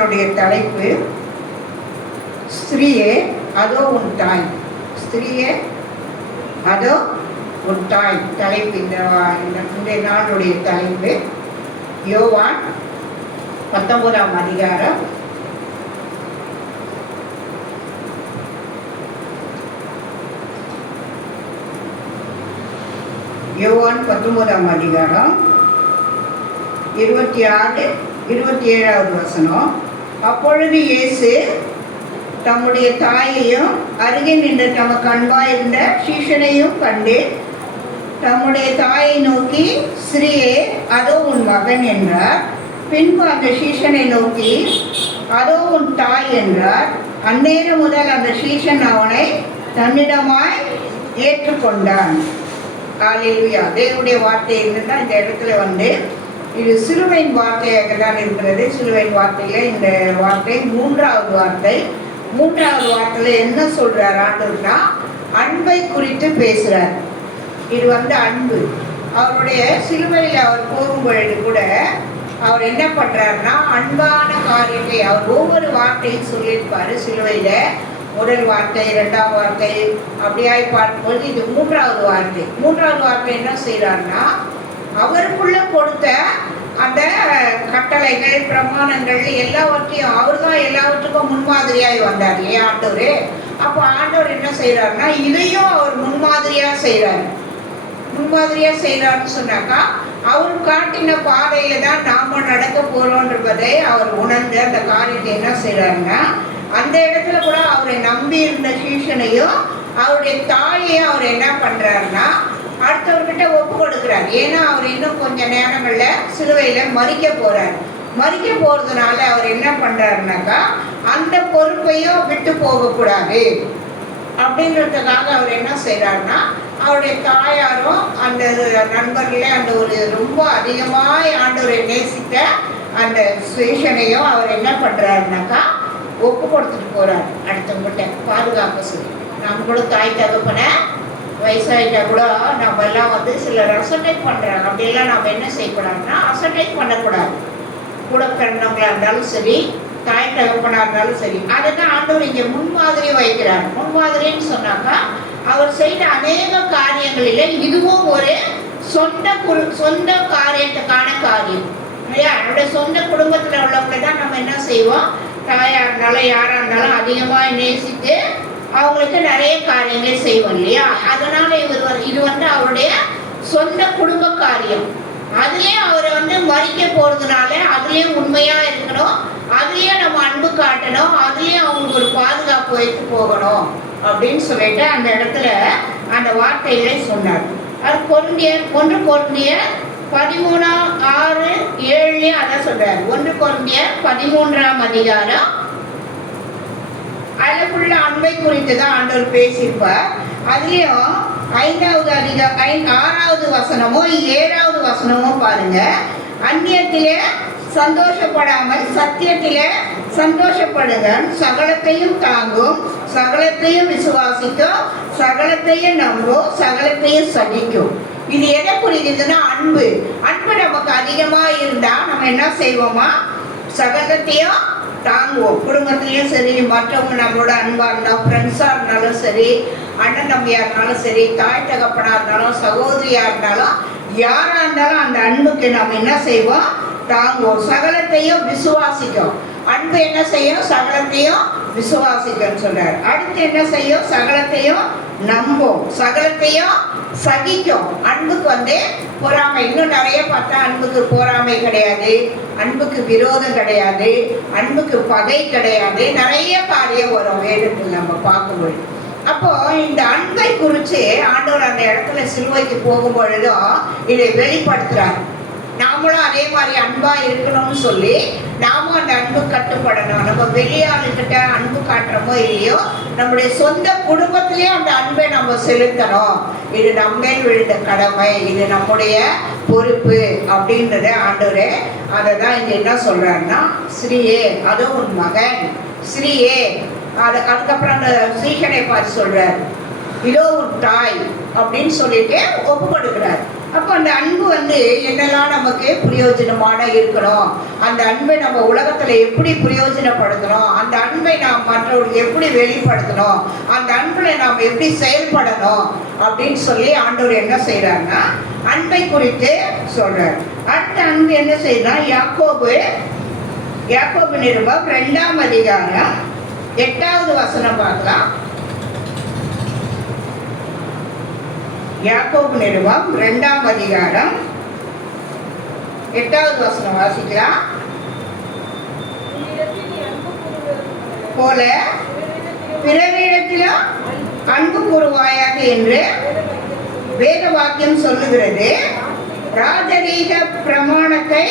நாளுடைய தலைப்பு ஸ்திரீயே அதோ உன் தாய். ஸ்திரீயே அதோ உன் தாய் தலைப்பு. இந்த நாளுடைய தலைப்பு யோவான் 19ஆம் அதிகாரம் 19ஆம் அதிகாரம் 26-27வது வசனம். அப்பொழுது இயேசு தம்முடைய தாயையும் அருகே நின்ற தமக்கு அன்பாயிருந்த சீஷனையும் கண்டு தம்முடைய தாயை நோக்கி, ஸ்திரீயே அதோ உன் மகன் என்றார். பின்பு அந்த சீஷனை நோக்கி, அதோ உன் தாய் என்றார். அந்நேரம் முதல் அந்த சீஷன் அவனை தன்னிடமாய் ஏற்றுக்கொண்டான். அல்லேலூயா. தேவனுடைய வார்த்தை இருந்துன்னா இந்த இடத்துல இது சிலுவையின் வார்த்தையாக தான் இருக்கிறது. சிலுவையின் வார்த்தையில் இந்த வார்த்தை மூன்றாவது வார்த்தையில் என்ன சொல்றார் ஆண்டவர்னா, அன்பை குறித்து பேசுறார். இது அன்பு. அவருடைய சிலுவையில் அவர் போகும்பொழுது கூட அவர் என்ன பண்றாருன்னா, அன்பான காரியத்தை அவர் ஒவ்வொரு வார்த்தையும் சொல்லியிருப்பாரு. சிலுவையில முதல் வார்த்தை, இரண்டாம் வார்த்தை, அப்படியாய் பார்க்கும்போது இது மூன்றாவது வார்த்தை என்ன செய்யறாருன்னா, அவருக்குள்ள கொடுத்த அந்த கட்டளைகள், பிரமாணங்கள் எல்லாவற்றையும் அவர் தான் எல்லாவற்றுக்கும் முன்மாதிரியாய் வந்தார் இல்லையா ஆண்டவர். அப்போ ஆண்டவர் என்ன செய்யறாருன்னா, இதையும் அவர் முன்மாதிரியா செய்யறாருன்னு சொன்னாக்கா, அவர் காட்டின பாதையில தான் நாம நடக்க போறோன்றதை அவர் உணர்ந்து அந்த காரியத்தை என்ன செய்யறாருன்னா, அந்த இடத்துல கூட அவரை நம்பி இருந்த சீஷனையும் அவருடைய தாயையும் அவர் என்ன பண்றாருன்னா அடுத்தவர்கிட்ட ஒப்பு கொடுக்கிறார். ஏன்னா அவர் இன்னும் கொஞ்ச நேரங்கள்ல சிலுவையில மறிக்க போறதுனால அவர் என்ன பண்றாருனாக்கா, அந்த பொறுப்பையும் விட்டு போகக்கூடாது அப்படின்றதுக்காக அவர் என்ன செய்யறாருன்னா, அவருடைய தாயாரும் அந்த நண்பர்களே அந்த ஒரு ரொம்ப அதிகமாய் ஆண்டவரை நேசித்த அந்த சீஷனையும் அவர் என்ன பண்றாருனாக்கா ஒப்பு கொடுத்துட்டு போறாரு அடுத்தவங்கிட்ட பாதுகாக்க சொல்லி. நம்ம கூட தாய் தகப்பன வயசாயிட்டா கூட நம்ம எல்லாம் சில அசட்டைட் பண்றாங்க. அப்படியெல்லாம் நம்ம என்ன செய்யக்கூடாதுன்னா, அசட்டைட் பண்ணக்கூடாது. கூட பிறந்தவங்களா இருந்தாலும் சரி, தாய் தகப்பனா இருந்தாலும் சரி. அதுதான் ஆண்டவர் இங்க முன்மாதிரி வைக்கிறார். முன்மாதிரின்னு சொன்னாக்கா, அவர் செய்த அநேக காரியங்களில இதுவும் ஒரு சொந்த காரியத்துக்கான காரியம் இல்லையா. நம்முடைய சொந்த குடும்பத்துல உள்ளவங்களை தான் நம்ம என்ன செய்வோம், தாயா இருந்தாலும் யாரா இருந்தாலும் அதிகமாக நேசித்து அவங்களுக்கு நிறைய காரியங்களை செய்வோம் இல்லையா. அதனால இது அவருடைய சொந்த குடும்ப காரியம். அதுலயும் அவர் மறிக்க போறதுனால அதுலயும் உண்மையா இருக்கணும், அதுலயும் நம்ம அன்பு காட்டணும், அதுலயும் அவங்களுக்கு ஒரு பாதுகாப்பு வைத்து போகணும் அப்படின்னு சொல்லிட்டு அந்த இடத்துல அந்த வார்த்தைகளை சொன்னார். அது 1 கொரிந்தியர் 13:6-7 அதான் சொல்றாரு. 1 கொரிந்தியர் 13ஆம் அதிகாரம் அதுக்குள்ள அன்பை குறித்து தான் ஆண்டவர் பேசியிருப்பார். அதுலயும் 6வது வசனமும் 7வது வசனமும் பாருங்க. அந்நியத்திலே சந்தோஷப்படாமல் சத்தியத்திலே சந்தோஷப்படுங்க, சகலத்தையும் தாங்கும், சகலத்தையும் விசுவாசிக்கும், சகலத்தையும் நம்பும், சகலத்தையும் சகிக்கும். இது எதை குறிக்குதுன்னா அன்பு. நமக்கு அதிகமா இருந்தா நம்ம என்ன செய்வோமா, சகலத்தையும் தாங்குவோம். குடும்பத்திலையும் சரி, மற்றவங்க நம்மளோட அன்பா இருந்தாலும், ஃப்ரெண்ட்ஸா இருந்தாலும் சரி, அண்ணன் தம்பியா இருந்தாலும் சரி, தாய் தகப்பனா இருந்தாலும், சகோதரியா இருந்தாலும், யாரா இருந்தாலும் அந்த அன்புக்கு நம்ம என்ன செய்வோம், தாங்குவோம். சகலத்தையும் விசுவாசிக்கும். அன்பு என்ன செய்யும், சகலத்தையும் விசுவாசிக்கும் சொல்றாரு. அடுத்து என்ன செய்யும், சகலத்தையும் நம்பும், சகலத்தையும் சகிக்கும். அன்புக்கு பொறாமை. இன்னும் நிறைய பார்த்தா அன்புக்கு பொறாமை கிடையாது, அன்புக்கு விரோதம் கிடையாது, அன்புக்கு பகை கிடையாது. நிறைய காரியம் வரும் வேதத்தில் நம்ம பார்க்கும்போது. அப்போ இந்த அன்பை குறித்து ஆண்டவர் அந்த இடத்துல சிலுவைக்கு போகும் பொழுதும் இதை வெளிப்படுத்துறாரு. நாமளும் அதே மாதிரி அன்பா இருக்கணும்னு சொல்லி நாமும் அந்த அன்பு கட்டுப்படணும். நம்ம வெளியாளுகிட்ட அன்பு காட்டுறோமோ இல்லையோ, நம்முடைய சொந்த குடும்பத்திலேயே அந்த அன்பை நம்ம செலுத்தணும். இது நம்மே விழுந்த கடமை, இது நம்முடைய பொறுப்பு அப்படின்றத ஆண்டவரே அதை தான் இங்க என்ன சொல்றாருன்னா, ஸ்ரீயே அதோ உன் மகன், ஸ்ரீயே. அதுக்கப்புறம் அந்த சீஷனை பார்த்து சொல்றாரு, இதோ உன் தாய் அப்படின்னு சொல்லிட்டு ஒப்பு கொடுக்கிறார். அப்போ அந்த அன்பு என்னெல்லாம் நமக்கு பிரயோஜனமான இருக்கணும், அந்த அன்பை நம்ம உலகத்துல எப்படி பிரயோஜனப்படுத்தணும், அந்த அன்பை நாம் மற்றவர்களுக்கு எப்படி வெளிப்படுத்தணும், அந்த அன்புல நாம் எப்படி செயல்படணும் அப்படின்னு சொல்லி ஆண்டவர் என்ன செய்யறாருன்னா அன்பை குறித்து சொல்றார். அடுத்த அன்பு என்ன செய்யறான், யாக்கோபு நிருபம் 2ஆம் அதிகாரம் 8வது வசனம் பார்க்கலாம். யாக்கோபு நிருபம் 2ஆம் அதிகாரம் 8வது வசனம் வாசிக்கலாம். போல பிறரிடத்திலும் அன்பு கூறுவாயாக என்று வேத வாக்கியம் சொல்லுகிறது. ராஜரீக பிரமாணத்தை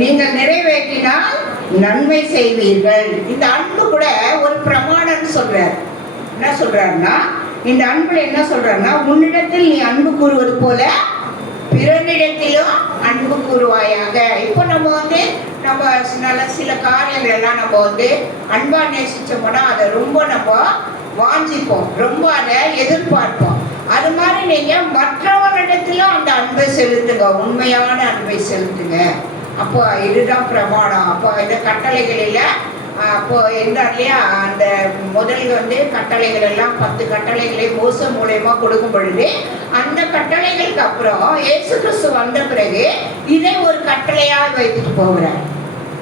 நீங்கள் நிறைவேற்றினால் நன்மை செய்வீர்கள். இந்த அன்பு கூட ஒரு பிரமாணம்னு சொல்றார். என்ன சொல்றாருன்னா, இந்த அன்புல என்ன சொல்றாருன்னா, உன்னிடத்தில் நீ அன்பு கூறுவது போல பிறனிடத்திலும் அன்பு கூறுவாயாக. இப்போ நம்ம நல்ல சில காரியங்கள் எல்லாம் நம்ம அன்பா நேசிச்சோம்னா அதை ரொம்ப நம்ம வாஞ்சிப்போம், ரொம்ப அதை எதிர்பார்ப்போம். அது மாதிரி நீங்க மற்றவர்களிடத்திலும் அந்த அன்பை செலுத்துங்க, உண்மையான அன்பை செலுத்துங்க. அப்போ இதுதான் பிரமாணம். அப்போ இந்த கட்டளைகளில் அப்போ என்றார் இல்லையா, அந்த முதலில் கட்டளைகள் எல்லாம் 10 கட்டளைகளை மோசே மூலமா கொடுக்கும் பொழுது அந்த கட்டளைகளுக்கு அப்புறம் இயேசு கிறிஸ்து வந்த பிறகு இதை ஒரு கட்டளையா வைத்துட்டு போகிறார்.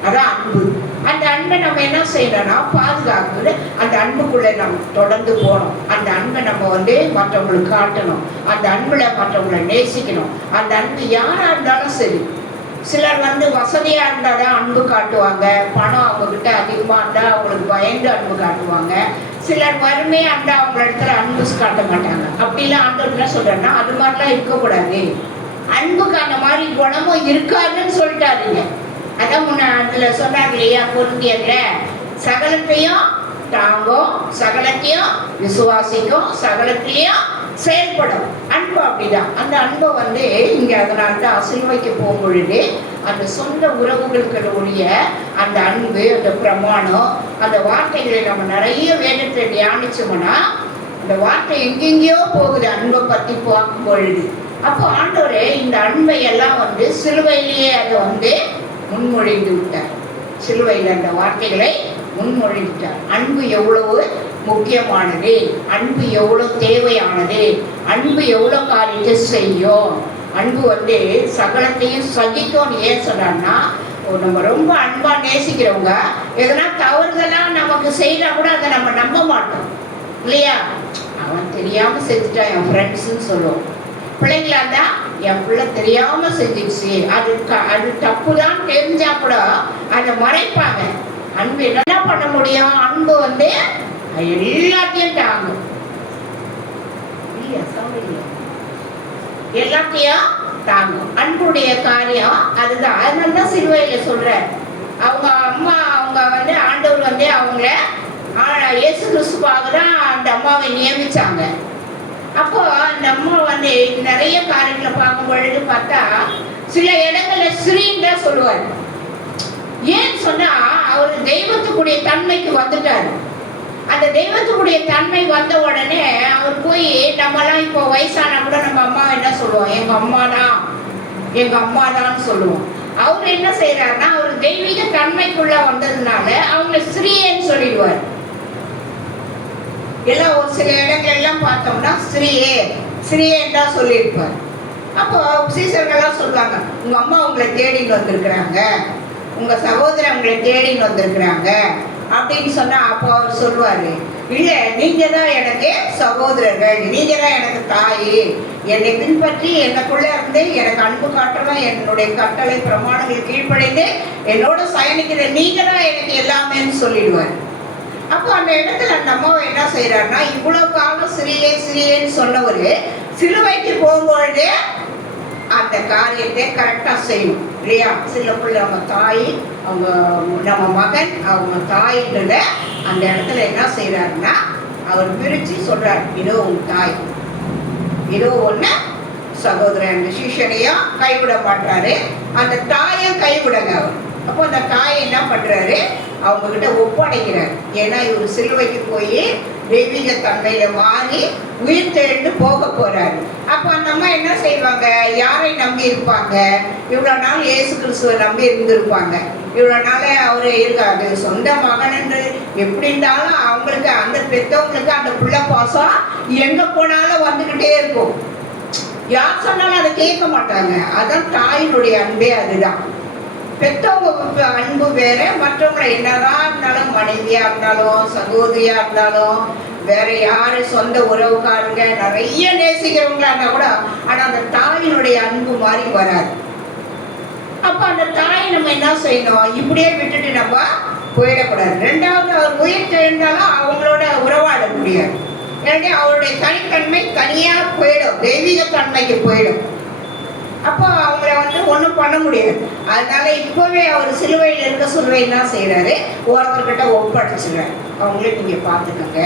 அதான் அன்பு. அந்த அன்பை நம்ம என்ன செய்யணும்னா பாதுகாக்கிறது. அந்த அன்புக்குள்ள நம்ம தொடர்ந்து போகணும். அந்த அன்பை நம்ம மற்றவங்களுக்கு காட்டணும். அந்த அன்புல மற்றவங்களை நேசிக்கணும். அந்த அன்பு யாரா இருந்தாலும் சரி. சிலர் வசதியா இருந்தாதான் அன்பு காட்டுவாங்க, பணம் அவங்க கிட்ட அதிகமா இருந்தா அவங்களுக்கு பயந்து அன்பு காட்டுவாங்க. சிலர் வறுமையா இருந்தா அவங்க இடத்துல அன்பு காட்ட மாட்டாங்க. அப்படிலாம் ஆண்டவர் என்ன சொல்றேன்னா, அது மாதிரிலாம் இருக்கக்கூடாது. அன்புக்கு அந்த மாதிரி குணமும் இருக்காதுன்னு சொல்லிட்டாருங்க. அதான் அதுல சொன்னாங்க இல்லையா, பொருந்தியதுல சகலத்தையும் தாங்கும், சகலத்தையும் விசுவாசிக்கும், சகலத்திலையும் செயல்படும். அன்பு அப்படிதான். அந்த அன்பை இங்க அதனால்தான் சிலுவைக்கு போகும் பொழுது அந்த சொந்த உறவுகளுடைய அந்த அன்பு, அந்த பிரமாணம், அந்த வார்த்தைகளை நம்ம நிறைய வேதத்தை தியானிச்சோம்னா அந்த வார்த்தை எங்கெங்கேயோ போகுது அன்பை பத்தி பார்க்கும் பொழுது. அப்போ ஆண்டவரே இந்த அன்பை எல்லாம் சிலுவையிலேயே அதை முன்மொழிந்து விட்டார். சிலுவையில் அந்த வார்த்தைகளை முன்மொழிந்தார். அன்பு எவ்வளவு முக்கியமானது, அன்பு எவ்வளவு தேவையானது, அன்பு எவ்வளவு காரியத்தை செய்யும், அன்பு சகலத்தையும் சகிக்கும். ஏன் சொன்னான்னா, நம்ம ரொம்ப அன்பா நேசிக்கிறவங்க எதனா தவறுதெல்லாம் நமக்கு செய்யறா கூட அதை நம்ம நம்ப மாட்டோம் இல்லையா. அவன் தெரியாம செஞ்சுட்டான் என் ஃப்ரெண்ட்ஸ்ன்னு சொல்லுவோம். பிள்ளைங்களா தான் என் பிள்ளை தெரியாம செஞ்சிடுச்சு, அது தப்பு தான் தெரிஞ்சா கூட அதை மறைப்பாங்க. அன்பு என்ன பண்ண முடியும், அன்பு எல்லாத்தையும் தாங்கும். எல்லாத்தையும் தாங்கும். அன்புடைய காரியம் அதுதான். அதனால சிலுவையில சொல்ற அவங்க அம்மா அவங்க ஆண்டவர் அவங்கள இயேசு கிறிஸ்துவாக தான் அந்த அம்மாவை நியமிச்சாங்க. அப்போ அந்த அம்மா நிறைய காரியங்களை பார்க்கும் பொழுது பார்த்தா சில இடங்கள்ல ஸ்ரீன்னு தான் சொல்லுவார். ஏன்னு சொன்னா அவர் தெய்வத்துக்குடைய தன்மைக்கு வந்துட்டாரு. அந்த தெய்வத்துக்குடைய தன்மை வந்த உடனே அவர் போய் நம்மலாம் இப்போ வயசானா கூட நம்ம அம்மா என்ன சொல்லுவோம், எங்க அம்மா தான் சொல்லுவோம். அவர் என்ன செய்யறாருன்னா அவர் தெய்வீக தன்மைக்குள்ள வந்ததுனால அவங்க ஸ்ரீன்னு சொல்லிடுவார். எல்லாம் ஒரு சில இடங்கள் எல்லாம் பார்த்தோம்னா ஸ்ரீயே தான் சொல்லியிருப்பார். அப்போ சீசர்கள்லாம் சொல்லுவாங்க, உங்க அம்மா உங்களை தேடின்னு வந்திருக்கிறாங்க, உங்க சகோதரன் உங்களை தேடின்னு வந்திருக்கிறாங்க அப்படின்னு சொன்னா அப்போ அவர் சொல்லுவாரு, இல்ல நீங்க தான் எனக்கு சகோதரர்கள், நீங்க தான் எனக்கு தாய், என்னை பின்பற்றி எனக்குள்ள இருந்து எனக்கு அன்பு காட்டலாம், என்னுடைய கட்டளை பிரமாணங்கள் கீழ்ப்படைந்து என்னோட பயணிக்கிற நீங்க தான் எனக்கு எல்லாமேன்னு சொல்லிடுவார். அப்போ அந்த இடத்துல அந்த அம்மாவை என்ன செய்யறாருன்னா, இவ்வளவு காலம் சிறியேன்னு சொன்னவரு சிலுவைக்கு போகும்பொழுது அந்த காரியத்தை கரெக்டா செய்யணும் இல்லையா. சில பிள்ளை அவங்க தாய், அவங்க நம்ம மகன், அவங்க தாயின்றத அந்த இடத்துல என்ன செய்யறாருன்னா அவர் பிரிச்சு சொல்றாரு, இதோ உங்க தாய், இதோ ஒண்ணு சகோதரன். அந்த சிஷனையும் கைவிட மாட்டாரு, அந்த தாயை கைவிடங்க அவர். அப்போ அந்த தாயை என்ன பண்றாரு, அவங்க கிட்ட ஒப்படைக்கிறார். ஏன்னா இவர் சிலுவைக்கு போய் தெய்வீக தன்மையில மாறி உயிர் தெழுந்து போக போறாரு. அப்ப அந்த அம்மா என்ன செய்வாங்க? யாரை நம்பி இருப்பாங்க? இவ்வளவு நாள் இயேசு கிறிஸ்துவை நம்பி இருந்திருப்பாங்க. இவ்வளவு நாளே அவரு இருக்காது சொந்த மகன் என்று எப்படி இருந்தாலும் அவங்களுக்கு அந்த பெற்றவங்களுக்கு அந்த பிள்ளை பாசம் எங்க போனாலும் வந்துகிட்டே இருக்கும். யார் சொன்னாலும் அதை கேட்க மாட்டாங்க. அதான் தாயினுடைய அன்பே. அதுதான் பெற்றவங்க அன்பு வேற, மற்றவங்களை என்னதான் இருந்தாலும் மனைவியா இருந்தாலும் சகோதரியா இருந்தாலும் வேற யாரு சொந்த உறவுக்காரங்க நிறைய நேசிக்கிறவங்களா இருந்தா கூட ஆனா அந்த தாயினுடைய அன்பு மாதிரி வராது. அப்ப அந்த தாயை நம்ம என்ன செய்யணும்? இப்படியே விட்டுட்டு நம்ம போயிடக்கூடாது. ரெண்டாவது அவர் உயிர் தெரிந்தாலும் அவங்களோட உறவாட முடியாது. ஏன்னா அவருடைய தனித்தன்மை தனியா போயிடும், தெய்வீக தன்மைக்கு போயிடும். அப்போ அவங்கள ஒன்றும் பண்ண முடியாது. அதனால இப்பவே அவர் சிலுவையில் இருக்க சொல்லுவை என்ன செய்யறாரு? ஒருத்தர்கிட்ட ஒப்படைச்சிடுறாரு. அவங்களே நீங்க பார்த்துக்கோங்க,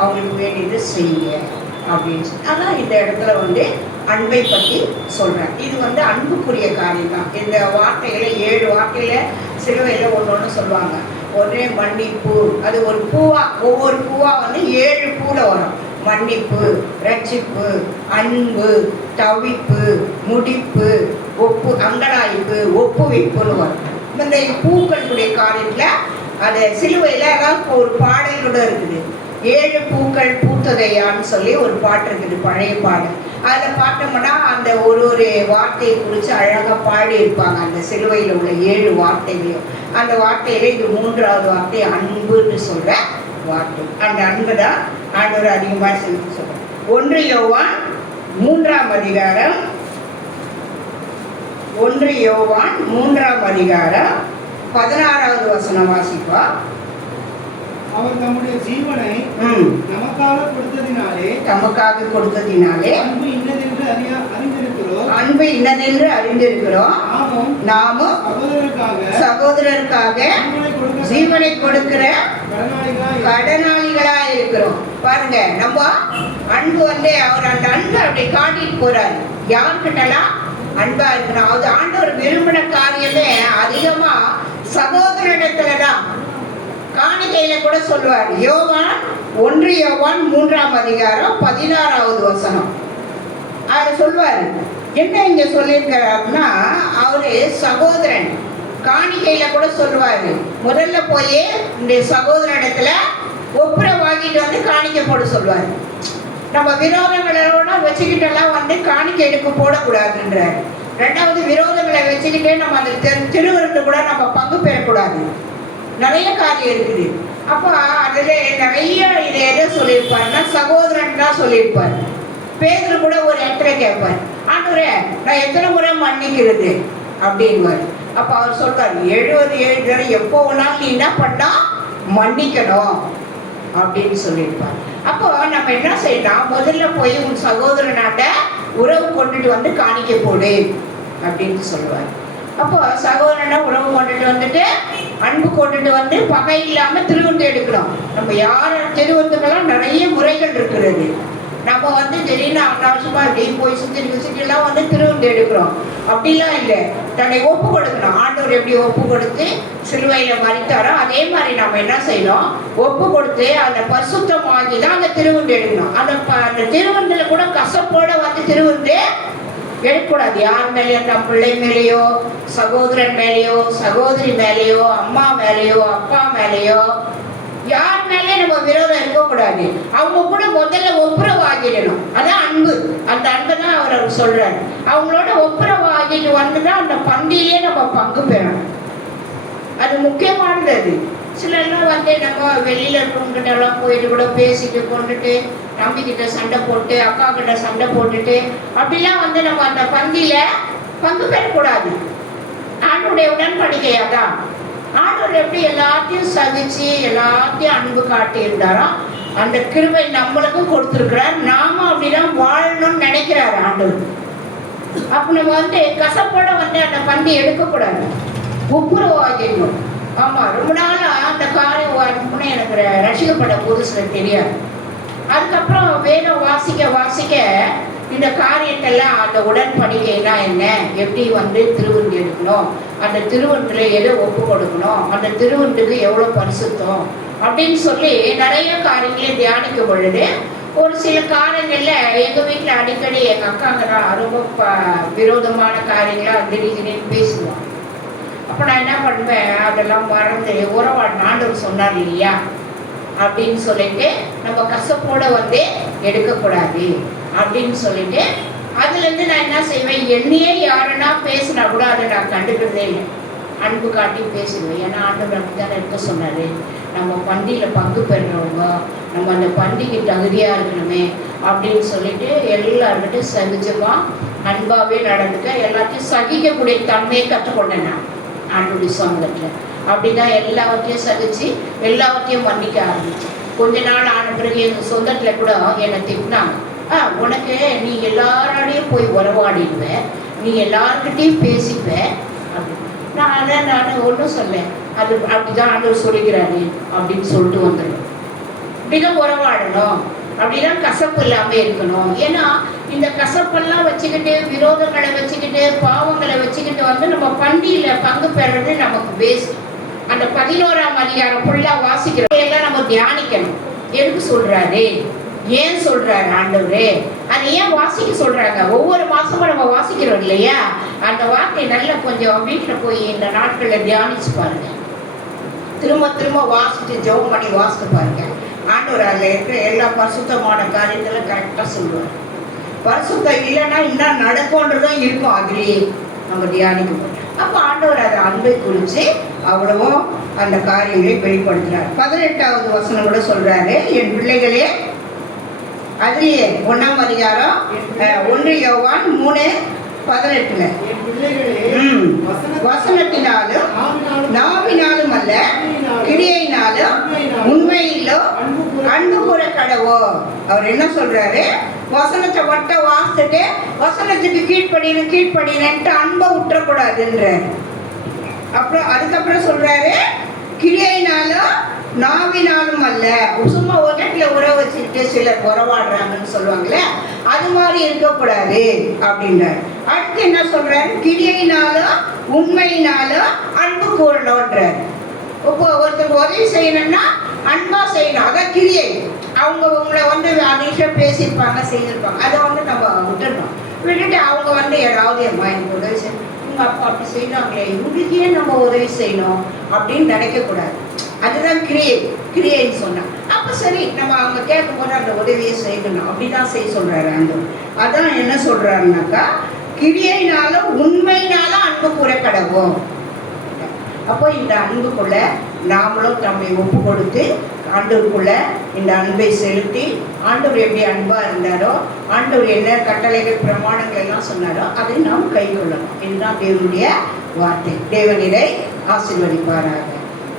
அவங்களுக்கு வேண்டியது செய்யுங்க அப்படின்னு சொல்லி. ஆனால் இந்த இடத்துல அன்பை பற்றி சொல்றேன். இது அன்புக்குரிய காரியம் தான். இந்த வார்த்தைகளை 7 வார்த்தையில சிலுவையில் ஒன்று சொல்லுவாங்க. ஒரே மன்னிப்பு, அது ஒரு பூவா, ஒவ்வொரு பூவா 7 பூல வரும். மன்னிப்பு, ரட்சிப்பு, அன்பு, தவிப்பு, முடிப்பு, அங்கலாய்ப்பு, ஒப்புவிப்புன்னு வரும். இந்த பூக்களுடைய காரியத்துல அது சிலுவையில ஒரு பாடல் கூட இருக்குது. 7 பூக்கள் பூத்ததையான்னு சொல்லி ஒரு பாட்டு இருக்குது, பழைய பாடல். அதில் பார்த்தோம்னா அந்த ஒரு வார்த்தையை குறித்து அழகாக பாடி இருப்பாங்க. அந்த சிலுவையில் உள்ள 7 வார்த்தைகளையும். அந்த வார்த்தையில இது 3வது வார்த்தை அன்புன்னு சொல்ற வார்த்தை. அந்த அன்பு தான் ஆண்டவர் அதிகமாக செலுத்தி சொல்றார். 1 யோவான் 3ஆம் அதிகாரம் 1 யோவான் 3ஆம் அதிகாரம் 16வது வசனம் வாசிப்பா. அவர் நம்முடைய ஜீவனை நமக்காக கொடுத்ததினாலே அன்பு இன்னதென்று அறிந்திருக்கிறோம். நாமும் சகோதரருக்காக ஜீவனை கொடுக்கிற கடனாளிகளா இருக்கிறோம். பாருங்க, நம்ம அன்பு அவர் அந்த அன்பு அப்படி காட்டிட்டு போறாரு. யார்கிட்டலாம் அன்பா இருக்கணும்? அது ஆண்டவர் விரும்பின காரியமே அதிகமா சகோதரனிடத்துலதான். காணிக்கையில கூட சொல்லுவார். யோவான் 1 யோவான் 3ஆம் அதிகாரம் 16வது வசனம் அதை சொல்லுவாரு. என்ன இங்க சொல்லியிருக்கிறாருன்னா, அவரு சகோதரன். காணிக்கையில கூட சொல்லுவாரு, முதல்ல போய் இந்த சகோதரனிடத்துல ஒப்புரவாகிட்டு காணிக்கை போட சொல்லுவாரு. நம்ம விரோதங்களோட வச்சுக்கிட்டெல்லாம் காணிக்கை எடுக்க போடக்கூடாதுன்றாரு. ரெண்டாவது, விரோதங்களை வச்சுக்கிட்டே நம்ம அந்த திருவிருந்து கூட நம்ம பங்கு பெறக்கூடாது. நிறைய காரியம் இருக்குது. அப்போ அதுல நிறைய இதை எதை சொல்லியிருப்பாருன்னா சகோதரன் தான் சொல்லியிருப்பார். பேதுரு கூட ஒரு இடத்துல கேட்பார், ஆண்டவரே நான் எத்தனை முறை மன்னிக்கிறது அப்படின்வார். அப்போ அவர் சொல்றாரு, 77 தடவை எப்போ வேணாலும் நீ என்ன பண்ணா மன்னிக்கணும் அப்படின்னு சொல்லியிருப்பார். அப்போ நம்ம என்ன செய்யலாம்? முதல்ல போய் உன் சகோதரனாட்ட உறவு கொண்டுட்டு காணிக்க போடு அப்படின்னு சொல்லுவார். அப்போ சகோதரனை உறவு கொண்டுட்டு அன்பு கொண்டுட்டு பகை இல்லாம திருவிருந்து எடுக்கணும். நம்ம யார் திருவிருந்துக்கெல்லாம் நிறைய முறைகள் இருக்கிறது. நம்ம திடீர்னு அனாவசியமா இப்படி போய் சுற்றிலாம் திருவிருந்து எடுக்கிறோம். அப்படிலாம் இல்லை, தன்னை ஒப்பு கொடுக்கணும். ஆண்டவர் எப்படி ஒப்பு கொடுத்து சிலுவையில மறித்தாரோ அதே மாதிரி நம்ம என்ன செய்யணும்? ஒப்பு கொடுத்து அந்த பரிசுத்தமாகி தான் அந்த திருவிருந்து எடுக்கணும். அந்த திருவிருந்துல கூட கசப்போட திருவிருந்து எடுக்கக்கூடாது. யார் மேலேயோ, நம் பிள்ளை மேலேயோ, சகோதரன் மேலேயோ, சகோதரி மேலேயோ, அம்மா மேலேயோ, அப்பா மேலேயோ, யார் மேலே நம்ம விரோதம் இருக்கக்கூடாது. அவங்க கூட முதல்ல ஒப்புரவாகிடணும். அதான் அன்பு. அந்த அன்பை தான் அவர் சொல்றாரு. அவங்களோட ஒப்புரவாகிட்டு வந்துதான் அந்த பந்தியிலே நம்ம பங்கு பெறணும். அது முக்கியமானது. அது சிலர்லாம் நம்ம வெளியில இருக்கவங்கிட்ட எல்லாம் போயிட்டு கூட பேசிட்டு கொண்டுட்டு தம்பிக்கிட்ட சண்டை போட்டு அக்கா கிட்ட சண்டை போட்டுட்டு அப்படிலாம் நம்ம அந்த பந்தியில பங்கு பெறக்கூடாது. ஆண்டோடைய உடன்படிக்கையா தான். ஆண்டவர் எப்படி எல்லாத்தையும் சகிச்சு எல்லாத்தையும் அன்பு காட்டி இருந்தாரோ அந்த கிருபை நம்மளுக்கும் கொடுத்துருக்கிறார். நாம அப்படிதான் வாழணும்னு நினைக்கிறாரு ஆண்டவர். அப்ப நம்ம கசப்போட அந்த பந்தி எடுக்கக்கூடாது, ஒப்புரவாகிடணும். ஆமா, ரொம்ப நாளா அந்த காரியம் எனக்கு ரசிக்கப்பட்ட புதுசுல தெரியாது. அதுக்கப்புறம் வேதம் வாசிக்க இந்த காரியத்தெல்லாம் அந்த உடன்படிக்கைனா என்ன, எப்படி திருவுண்டு எடுக்கணும், அந்த திருவுண்டில் எதை ஒப்பு கொடுக்கணும், அந்த திருவுண்டுக்கு எவ்வளோ பரிசுத்தம் அப்படின்னு சொல்லி நிறைய காரியங்களை தியானிக்கும் பொழுது ஒரு சில காரியங்களில் எங்கள் வீட்டில் அடிக்கடி எங்கள் அக்காங்க தான் ரொம்ப விரோதமான காரியங்களாக திடீர்னு பேசுவாங்க. அப்போ நான் என்ன பண்ணுவேன், அதெல்லாம் மறந்து ஆண்டவர் சொன்னார் இல்லையா அப்படின்னு சொல்லிட்டு நம்ம கசப்போட எடுக்கக்கூடாது அப்படின்னு சொல்லிட்டு அதுலேருந்து நான் என்ன செய்வேன், என்னையே யாருன்னா பேசினா கூட அதை நான் கண்டுக்கிறதே இல்லை, அன்பு காட்டி பேசுவேன். ஏன்னா ஆண்டவர் அப்படித்தானே இருக்க சொன்னார். நம்ம பண்டிகையில் பங்கு பெறுறவங்க நம்ம அந்த பண்டிகை தகுதியாக இருக்கணுமே அப்படின்னு சொல்லிட்டு எல்லாருக்கிட்டையும் சகிச்சமாக அன்பாகவே நடந்துக்க, எல்லாத்தையும் சகிக்கக்கூடிய தன்மையை கற்றுக்கொண்டேன் நான் ஆண்டவருடைய சமூகத்தில். அப்படி தான் எல்லாவற்றையும் சகிச்சு எல்லாவற்றையும் மன்னிக்க ஆரம்பிச்சேன். கொஞ்ச நாள் ஆன பிறகு எங்கள் சொந்தத்தில் கூட என்னை திட்டினாங்க, உனக்கு நீ எல்லாரோடையும் போய் உறவாடிடுவ, நீ எல்லார்கிட்டையும் பேசிப்ப அப்படின்னு. நான் ஒன்றும் சொல்லேன், அது அப்படிதான் ஆண்டவர் சொல்லிக்கிறாரு அப்படின்னு சொல்லிட்டு வந்துடும். இப்படிதான் உறவாடணும், அப்படிதான் கசப்பு இல்லாமல் இருக்கணும். ஏன்னா இந்த கசப்பெல்லாம் வச்சுக்கிட்டு விரோதங்களை வச்சுக்கிட்டு பாவங்களை வச்சுக்கிட்டு நம்ம பண்டிகையில் பங்கு பெறது நமக்கு வேஸ்ட். அந்த 11ஆம் அதிகாரம் ஃபுல்லாக வாசிக்கிறோம், எல்லாம் நம்ம தியானிக்கணும். எதுக்கு சொல்றாரு, ஏன் சொல்றாரு ஆண்டவரே, அது ஏன் வாசிக்க சொல்றாங்க, ஒவ்வொரு மாசமும் நம்ம வாசிக்கிறோம் இல்லையா, அந்த வார்த்தை நல்லா கொஞ்சம் வீட்டில் போய் இந்த நாட்களில் தியானிச்சு பாருங்க, திரும்ப திரும்ப வாசிட்டு ஜெபம் பண்ணி வாசித்து பாருங்க. ஆண்டவர் அதில் இருக்கிற எல்லா பரிசுத்தமான காரியத்திலும் கரெக்டாக சொல்லுவார். பரிசுத்தம் இல்லைன்னா இன்னும் நடக்கும்ன்றதும் இருக்கும், அதுலேயே நம்ம தியானிக்க போகிறோம். அப்போ ஆண்டவர் அதை அன்பை குறித்து அவ்வளவும் அந்த காரியங்களை வெளிப்படுத்துறார். 18வது வசனம் கூட சொல்றாரு, என் பிள்ளைகளே, அதுலேயே 1ஆம் அதிகாரம் 1 யோவான் 3:18 வசனத்தினாலும் நாவினாலும் அல்ல கிரியையினாலும் உண்மையிலும் அன்பு கூற கடவோ. அவர் என்ன சொல்றாரு, வசனத்தை வாசிச்சுட்டு வசனத்துக்கு கீழ்ப்படினு அன்பை விட்டுறக்கூடாதுன்ற. அப்புறம் அதுக்கப்புறம் சொல்றாரு, கிரியையினாலும் நாவினாலும் அல்ல. சும்மா உலகத்துல உறவு வச்சுக்கிட்டு சிலர் உறவாடுறாங்கன்னு சொல்லுவாங்களே, அது மாதிரி இருக்கக்கூடாது அப்படின்றார். அடுத்து என்ன சொல்றாரு, கிரியையினாலும் உண்மையினாலும் அன்பு கூறணுன்றார். இப்போ ஒருத்தருக்கு உதவி செய்யணும்னா அன்பா செய்யணும், அதான் கிரியை. அவங்க உங்களை அதிக பேசியிருப்பாங்க செய்திருப்பாங்க, அதை நம்ம விட்டுடணும். விட்டுட்டு அவங்க ஏதாவது எனக்கு உதவி செய்யணும், உங்கள் அப்பா அப்படி செய்யறாங்களே இவங்களுக்கே நம்ம உதவி செய்யணும் அப்படின்னு நினைக்கக்கூடாது. அதுதான் கிரியைன்னு சொன்னா. அப்போ சரி, நம்ம அவங்க கேட்கும் போது அந்த உதவியை செய்யணும், அப்படிதான் செய்ய சொல்றாரு ஆண்டவர். அதான் என்ன சொல்றாருனாக்கா, கிரியைனாலும் உண்மையினாலும் அன்பு கூற கடவோம். அப்போ இந்த அன்புக்குள்ள நாமளும் தம்மை ஒப்பு கொடுத்து ஆண்டவருக்குள்ள இந்த அன்பை செலுத்தி, ஆண்டவர் எப்படி அன்பா இருந்தாரோ, ஆண்டவர் என்ன கட்டளைகள் பிரமாணங்கள் எல்லாம் சொன்னாரோ அதை நாம் கை கொள்ளணும். இதுதான் தேவனுடைய வார்த்தை. தேவன் இதை ஆசீர்வதிப்பாராக.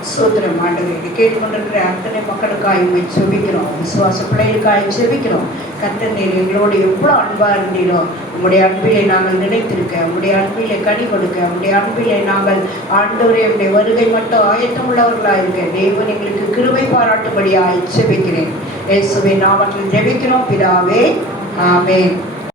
சோத்திரம் ஆண்டவரை கேட்டுக்கொண்டிருக்கிற அத்தனை மக்களுக்காக செபிக்கிறோம், விசுவாச பிள்ளைகளுக்காக செபிக்கிறோம். கர்த்தர் நீர் எங்களோடு எவ்வளோ அன்பாக இருந்தீரோ, உங்களுடைய அன்பிலே நாங்கள் நினைத்திருக்க, உங்களுடைய அன்பிலே கனி கொடுக்க, உங்களுடைய அன்பிலே நாங்கள் ஆண்டவரே உடைய வருகை மட்டும் ஆயத்தம் உள்ளவர்களாக இருக்க தேவன் எங்களுக்கு கிருபை பாராட்டும்படியாக செபிக்கிறேன். இயேசுவின் நாமத்தில் ஜெபிக்கிறோம் பிதாவே, ஆமென்.